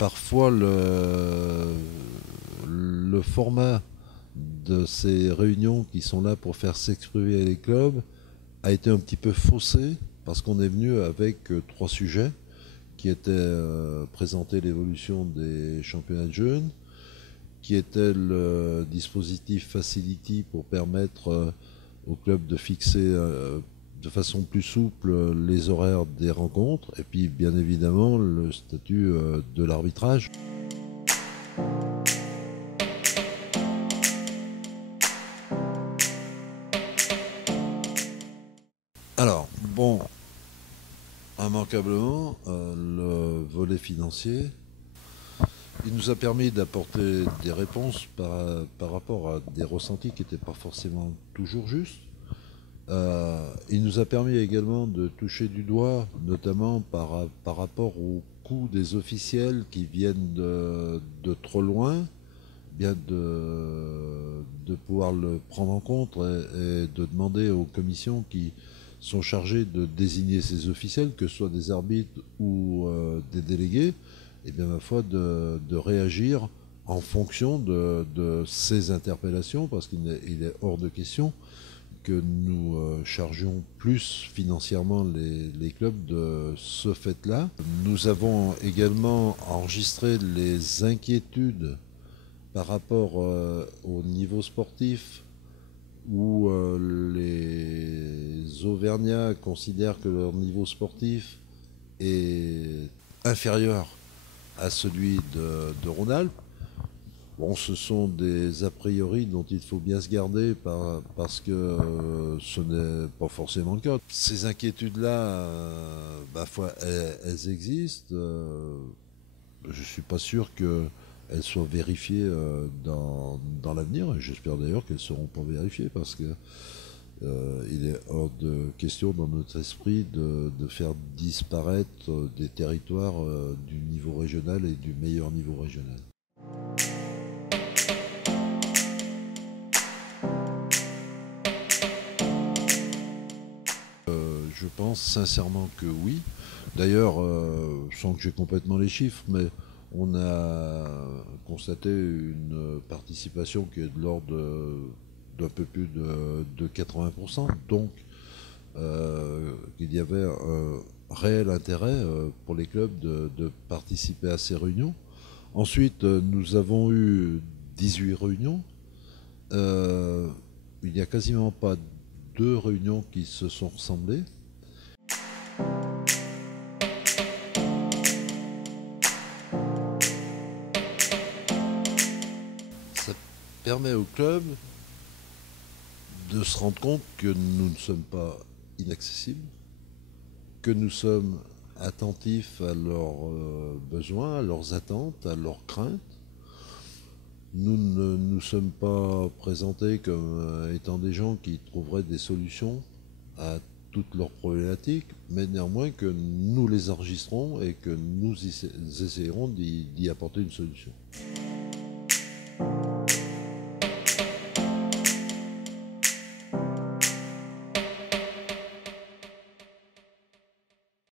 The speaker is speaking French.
Parfois, le format de ces réunions qui sont là pour faire s'exprimer les clubs a été un petit peu faussé parce qu'on est venu avec trois sujets qui étaient présenter l'évolution des championnats de jeunes, qui était le dispositif Facility pour permettre aux clubs de fixer de façon plus souple les horaires des rencontres, et puis bien évidemment le statut de l'arbitrage. Alors, bon, immanquablement, le volet financier, il nous a permis d'apporter des réponses par rapport à des ressentis qui n'étaient pas forcément toujours justes. Il nous a permis également de toucher du doigt, notamment par rapport au coût des officiels qui viennent de trop loin, bien de pouvoir le prendre en compte et de demander aux commissions qui sont chargées de désigner ces officiels, que ce soit des arbitres ou des délégués, et bien ma foi de réagir en fonction de ces interpellations, parce qu'il est hors de question que nous chargions plus financièrement les clubs de ce fait-là. Nous avons également enregistré les inquiétudes par rapport au niveau sportif, où les Auvergnats considèrent que leur niveau sportif est inférieur à celui de Rhône-Alpes. Bon, ce sont des a priori dont il faut bien se garder parce que ce n'est pas forcément le cas. Ces inquiétudes-là, elles existent. Je ne suis pas sûr qu'elles soient vérifiées dans l'avenir. Et j'espère d'ailleurs qu'elles ne seront pas vérifiées parce que il est hors de question dans notre esprit de faire disparaître des territoires du niveau régional et du meilleur niveau régional. Je pense sincèrement que oui. D'ailleurs, sans que j'ai complètement les chiffres, mais on a constaté une participation qui est de l'ordre d'un peu plus de 80%. Donc, il y avait un réel intérêt pour les clubs de participer à ces réunions. Ensuite, nous avons eu 18 réunions. Il n'y a quasiment pas deux réunions qui se sont ressemblées. Ça permet au club de se rendre compte que nous ne sommes pas inaccessibles, que nous sommes attentifs à leurs besoins, à leurs attentes, à leurs craintes. Nous ne nous sommes pas présentés comme étant des gens qui trouveraient des solutions à toutes leurs problématiques, mais néanmoins que nous les enregistrons et que nous essayerons d'y apporter une solution.